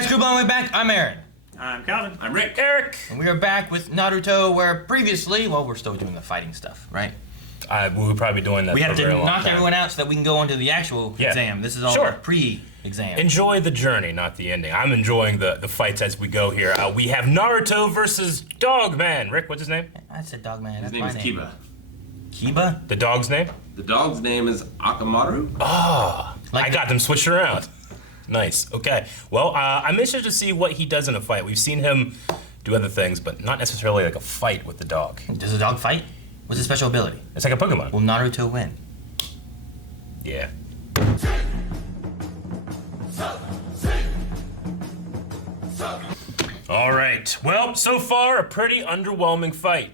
guys, Crew Way back. I'm Aaron. I'm Calvin. I'm Rick. Eric. And we are back with Naruto, where previously, well, we're still doing the fighting stuff, right? We would probably be doing that We for have a to very long knock time. everyone out so that we can go on to the actual exam. This is all Sure. pre-exam. Enjoy the journey, not the ending. I'm enjoying the fights as we go here. We have Naruto versus Dogman. Rick, what's his name? I said Dogman. His That's name my is name. Kiba. Kiba? The dog's name? The dog's name is Akamaru. Ah, Like I got them switched around. Nice. Okay. Well, I'm interested to see what he does in a fight. We've seen him do other things, but not necessarily like a fight with the dog. Does the dog fight? What's his special ability? It's like a Pokemon. Will Naruto win? Yeah. All right. Well, so far, a pretty underwhelming fight.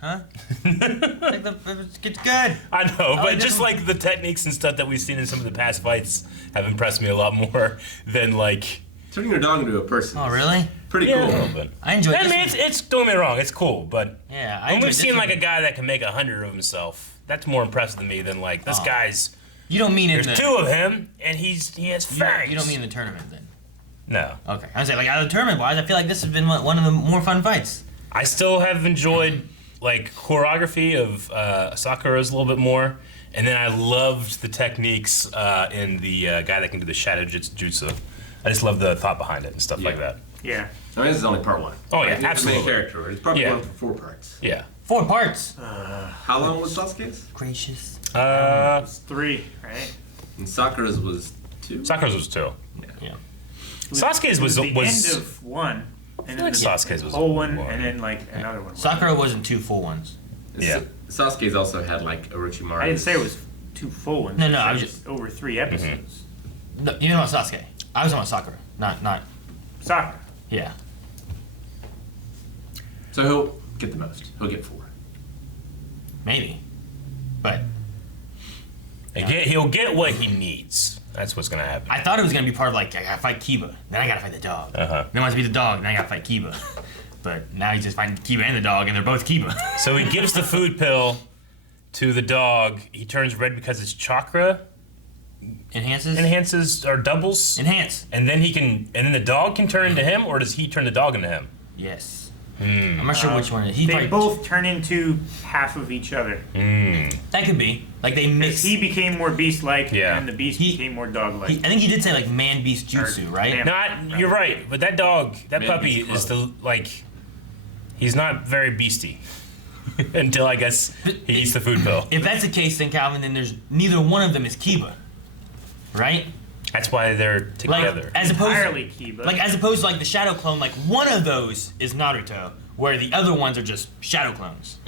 Huh? It's good. I know, but it just doesn't- like the techniques and stuff that we've seen in some of the past fights have impressed me a lot more than like. Turning your dog into a person. Oh, really? Pretty Yeah, a cool. little bit. I enjoyed I this mean, one. it's don't get me wrong, it's cool, but Yeah, I when enjoyed we've this seen one. like a guy that can make 100 of himself, that's more impressive to me than like this guy's. You don't mean in There's the... two of him, and he has fangs. You don't mean in the tournament, then? No. Okay. I was saying, like, out of the tournament-wise, I feel like this has been one of the more fun fights. I still have enjoyed like choreography of Sakura's a little bit more, and then I loved the techniques in the guy that can do the shadow jutsu. I just love the thought behind it and stuff like that. Yeah. I mean, this is only part one. Oh, yeah, He's the absolutely. main character. It's probably Yeah. going for 4 parts. Yeah. 4 parts. How long was Sasuke's? Gracious. It's 3, right? And Sakura's was 2? Sakura's was 2. Yeah. Sasuke's It was the end of 1, and then like the Sasuke's was whole one, one. and then like another one. Sakura wasn't 2 full ones. Yeah. Sasuke's also had like Orochimaru. I didn't say it was 2 full ones. No, no, I I was said just- over 3 episodes. No, you know about Sasuke. I was on Sakura. Not. Sakura. Yeah. So he'll get the most. He'll get 4. Maybe. But He'll get what he needs. That's what's gonna happen. I thought it was gonna be part of like I gotta fight Kiba, then I gotta fight the dog. Uh-huh. Then I want to be the dog, then I gotta fight Kiba. But now he's just fighting Kiba and the dog, and they're both Kiba. So he gives the food pill to the dog. He turns red because his chakra enhances or doubles. Enhance. And then then the dog can turn into him, or does he turn the dog into him? Yes. I'm not sure which one. He They probably- both turn into half of each other. That could be. Like they Because mix. he became more beast-like, Yeah. and the beast He- became more dog-like. I think he did say like man beast jutsu, right? man. You're right, but that dog, that Man puppy beast is he's not very beastie until I guess he eats the food pill. If that's the case, then Calvin, then there's neither one of them is Kiba, right? That's why they're Like together. as opposed Entirely Kiba. like as opposed to like the shadow clone, like one of those is Naruto, where the other ones are just shadow clones.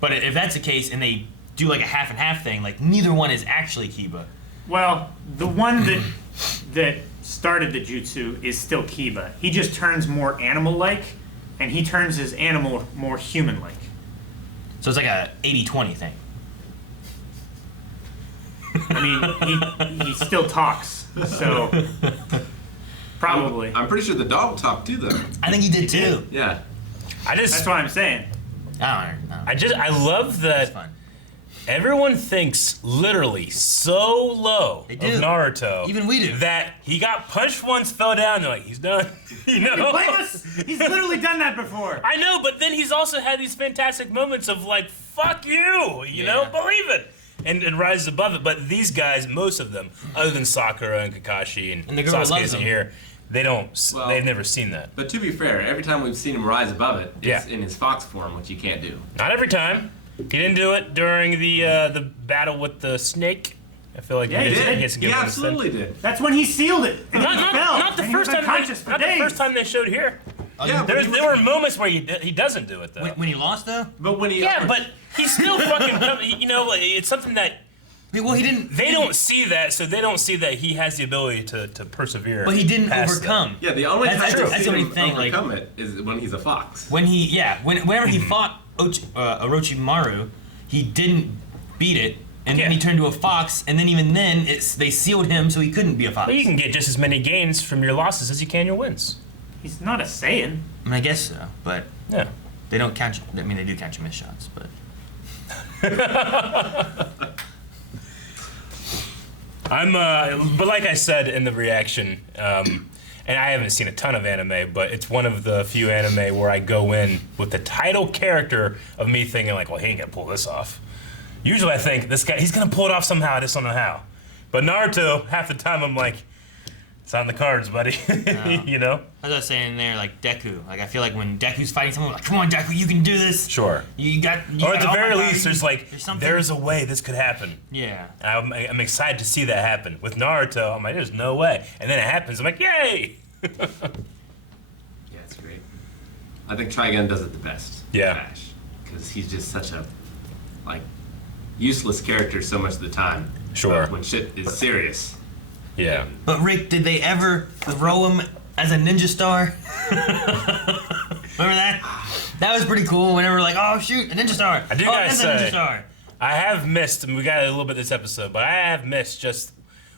But if that's the case, and they do like a half and half thing, like neither one is actually Kiba. Well, the one that started the jutsu is still Kiba. He just turns more animal-like, and he turns his animal more human-like. So it's like a 80-20 thing. I mean, he still talks, so probably. I'm pretty sure the dog talked too, though. I think he did too. Yeah. That's what I'm saying. I don't know. I love that It's fun. everyone thinks literally so low They of do. Naruto. Even we do. That he got punched once, fell down, they're like, he's done. You know? Blame us! He's literally done that before. I know, but then he's also had these fantastic moments of like, fuck you, you know, believe it. And rises above it. But these guys, most of them, other than Sakura and Kakashi and the girl Sasuke loves isn't him. here, Well- they've never seen that. But to be fair, every time we've seen him rise above it, it's Yeah. in his fox form, which you can't do. Not every time. He didn't do it during the battle with the snake. I feel like Yeah, he did. has to He give it a absolutely did. That's when he sealed it. And he fell. Not the and he first was time. unconscious for Not the days. first time they showed here. Yeah, There were moments where he doesn't do it though. When he lost though? But when he Yeah, but he's still fucking. You know, it's something that Well, he didn't. they don't see that, so they don't see that he has the ability to persevere. But he didn't past overcome. Yeah, the only That's time true. you That's see the only him thing, like- overcome it is when he's a fox. Whenever he fought Orochimaru, he didn't beat it, and then Yeah. he turned to a fox, and then even then they sealed him so he couldn't be a fox. But you can get just as many gains from your losses as you can your wins. He's not a Saiyan. I mean, I guess so, but Yeah. they don't count. I mean, they do count your missed shots, but. But like I said in the reaction, and I haven't seen a ton of anime, but it's one of the few anime where I go in with the title character of me thinking like, well, he ain't gonna pull this off. Usually I think this guy, he's gonna pull it off somehow, I just don't know how. But Naruto, half the time I'm like, it's on the cards, buddy. You know? As I was saying there, like Deku. Like I feel like when Deku's fighting someone, like, come on, Deku, you can do this. Sure. You got. Or at the got very all my least, cards. there's a way this could happen. Yeah. I'm excited to see that happen. With Naruto, I'm like, there's no way. And then it happens, I'm like, yay! Yeah, it's great. I think Trigun does it the best. Yeah. Because he's just such a like useless character so much of the time. Sure. But when shit is serious. Yeah. But Rick, did they ever throw him as a ninja star? Remember that? That was pretty cool. Whenever like, oh shoot, a ninja star. I do oh, gotta that's say, a ninja star. I have missed, and we got a little bit this episode, but I have missed just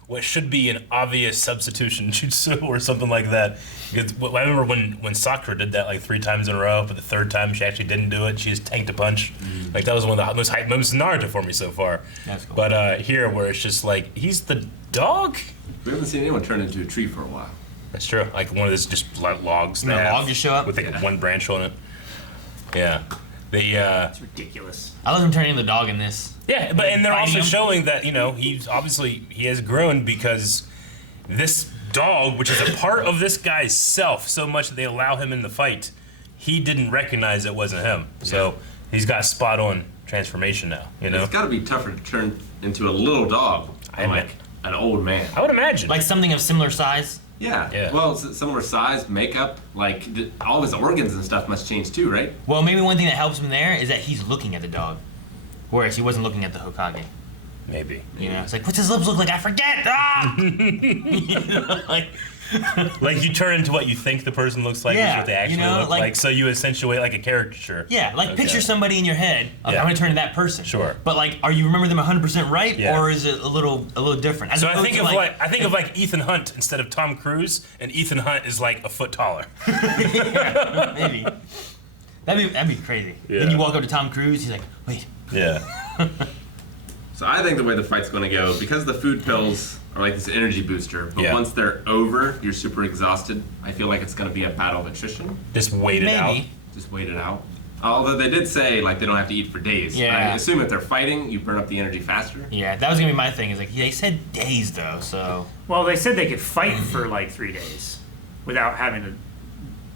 what should be an obvious substitution jutsu or something like that. Because I remember when Sakura did that like 3 times in a row, but the 3rd time she actually didn't do it. She just tanked a punch. Like that was one of the most hype moments in Naruto for me so far. That's cool. But here, where it's just like he's the dog. We haven't seen anyone turn into a tree for a while. That's true. Like one of those just logs. The log just show up? with like one branch on it. Yeah. It's ridiculous. I love him turning the dog in this. Yeah, but and they're Fighting also him. showing that he has grown because this dog, which is a part of this guy's self, so much that they allow him in the fight, he didn't recognize it wasn't him. So he's got spot on transformation now. You know, It's got to be tougher to turn into a little dog than I like an old man. I would imagine. Like something of similar size. Yeah. Yeah. Well, similar size, makeup, like all of his organs and stuff must change too, right? Well, maybe one thing that helps him there is that he's looking at the dog, whereas he wasn't looking at the Hokage. Maybe. You know, it's like, what's his lips look like? I forget. Ah! You know, like, Like you turn into what you think the person looks like, Yeah, is what they actually you know, look like. So you accentuate like a caricature. yeah, like Okay. picture somebody in your head. Okay, Yeah. I'm gonna turn to that person. Sure. But like, are you remember them 100% right, Yeah. or is it a little different? As So I opposed think to, of like Ethan Hunt instead of Tom Cruise, and Ethan Hunt is like a foot taller. maybe. That'd be crazy. Yeah. Then you walk up to Tom Cruise. He's like, wait. Yeah. So I think the way the fight's going to go, because the food pills are like this energy booster, but Yeah. once they're over, you're super exhausted. I feel like it's going to be a battle of attrition. Just wait it out. Maybe. Just wait it out. Although they did say like they don't have to eat for days. Yeah. I assume if they're fighting, you burn up the energy faster. Yeah, that was gonna be my thing. Is like they said days though, so Well, they said they could fight for like 3 days without having to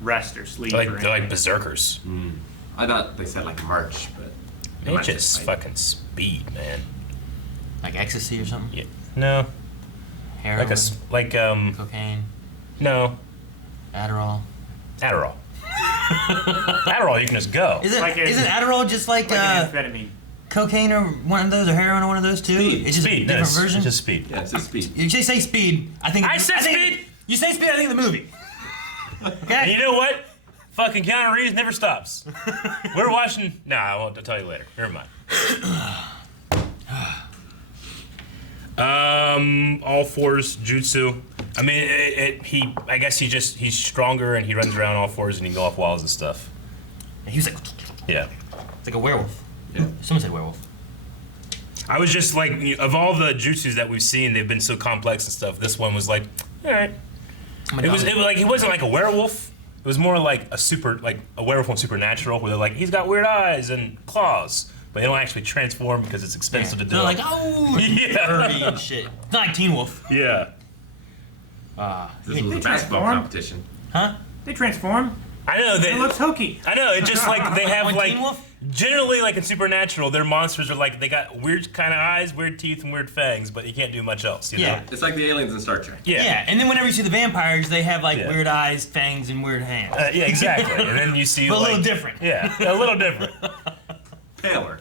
rest or sleep. They're or like anything. berserkers. I thought they said like March, but they It's might just fight. fucking speed, man. like ecstasy or something. Yeah. No. Heroin, cocaine, No. Adderall. Adderall. Adderall, you can just go. Isn't Like a- isn't Adderall just like Like an amphetamine. cocaine or one of those, or heroin or one of those too? Speed. It's just a Speed. different No, version. It's just speed. Yeah, it's just speed. You say speed. I think. I said think- speed! You say speed. I think of the movie. And Okay. you know what? Fucking Keanu Reeves never stops. We're watching. Nah, I won't. I'll tell you later. Never mind. All fours jutsu. I mean, I guess he's stronger and he runs around all fours and he can go off walls and stuff. He was like, Yeah. it's like a werewolf. Yeah. Someone said werewolf. I was just like, of all the jutsus that we've seen, they've been so complex and stuff. This one was like, all right. It was like he wasn't like a werewolf. It was more like a werewolf on Supernatural, where they're like, he's got weird eyes and claws, but they don't actually transform because it's expensive to do. They're like, oh, Yeah. furry and shit. It's not like Teen Wolf. Yeah. This was a basketball transform? competition. Huh? They transform. I know It looks that. hokey. I know. It's just like they have On like Teen Wolf? generally like in Supernatural, their monsters are like they got weird kind of eyes, weird teeth, and weird fangs, but you can't do much else. You Yeah. know? It's like the aliens in Star Trek. Yeah. And then whenever you see the vampires, they have like Yeah. weird eyes, fangs, and weird hands. Yeah, exactly. And then you see But a like little different. Yeah, a little different. Paler.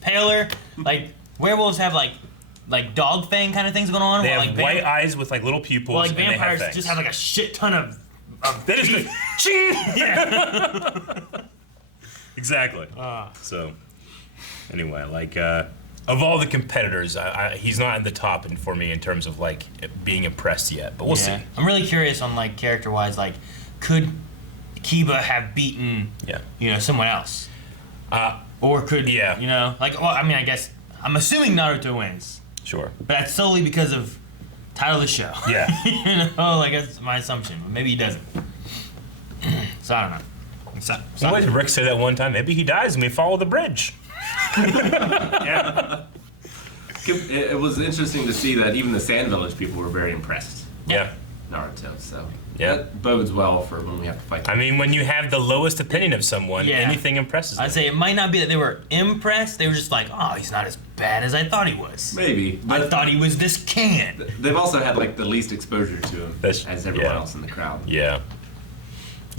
Paler. Like werewolves have like dog fang kind of things going on. They while, have like, white eyes with like little pupils, Well, like and they have vampires fangs. just have like a shit ton of They just go, ching! yeah. Exactly. So, anyway, like of all the competitors, he's not in the top for me in terms of like being impressed yet. But we'll see. I'm really curious on like character wise, like could Kiba have beaten someone else, or could you know like I guess I'm assuming Naruto wins, Sure. but that's solely because of title of the show. Yeah. You know, like that's my assumption. Maybe he doesn't. So I don't know. So, What did Rick say that one time? Maybe he dies and we follow the bridge. Yeah. It was interesting to see that even the Sand Village people were very impressed. Yeah. Naruto, so Yeah. that bodes well for when we have to fight. I mean, when you have the lowest opinion of someone, Yeah. anything impresses them. I'd say it might not be that they were impressed. They were just like, oh, he's not as bad as I thought he was. Maybe. I But thought he was this can. they've also had like the least exposure to him That's- as everyone yeah. else in the crowd. Yeah.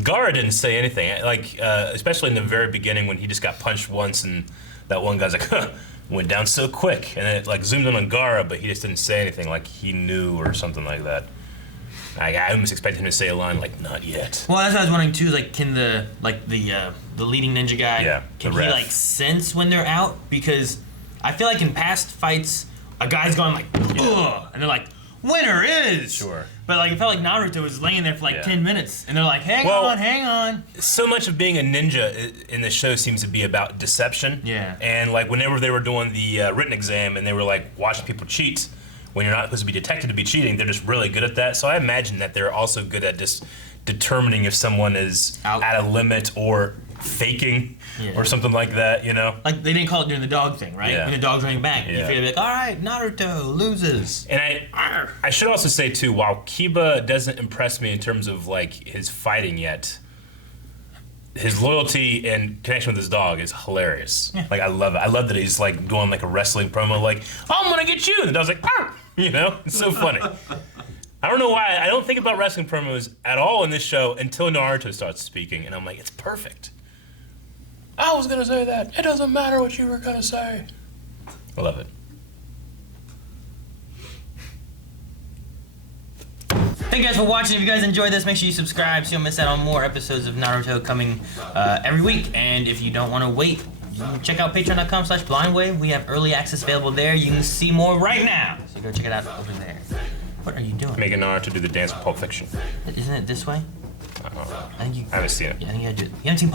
Gara didn't say anything, like especially in the very beginning when he just got punched once and that one guy's like, huh, went down so quick, and it like zoomed in on Gara, but he just didn't say anything, like he knew or something like that. I almost expected him to say a line like, "Not yet." Well, that's what I was wondering too. Like, can the leading ninja guy, Yeah, can the he ref. like sense when they're out? Because I feel like in past fights, a guy's gone like, ugh, and they're like, winner is. Sure. But like, it felt like Naruto was laying there for like Yeah. 10 minutes, and they're like, hang Well- on. So much of being a ninja in the show seems to be about deception. Yeah. And like whenever they were doing the written exam and they were like watching people cheat, when you're not supposed to be detected to be cheating, they're just really good at that. So I imagine that they're also good at just determining if someone is Out. at a limit or faking Yeah. or something like that, you know? Like they didn't call it during the dog thing, right? Yeah. When the dog's running back, you Yeah. figure like, all right, Naruto loses. And I should also say too, while Kiba doesn't impress me in terms of like his fighting yet, his loyalty and connection with his dog is hilarious. Yeah. Like I love it. I love that he's like doing like a wrestling promo, like I'm gonna get you, and the dog's like, "Arr!" You know, it's so funny. I don't know why I don't think about wrestling promos at all in this show until Naruto starts speaking, and I'm like, it's perfect. I was gonna say that. It doesn't matter what you were gonna say. I love it. Thank you guys for watching. If you guys enjoyed this, make sure you subscribe so you don't miss out on more episodes of Naruto coming every week. And if you don't want to wait, you can check out patreon.com/blindwave. We have early access available there. You can see more right now. So go check it out over there. What are you doing? Making Naruto do the dance of Pulp Fiction. Isn't it this way? I don't know. I think you. I haven't seen it. Yeah, I think you gotta do it. You haven't seen Pulp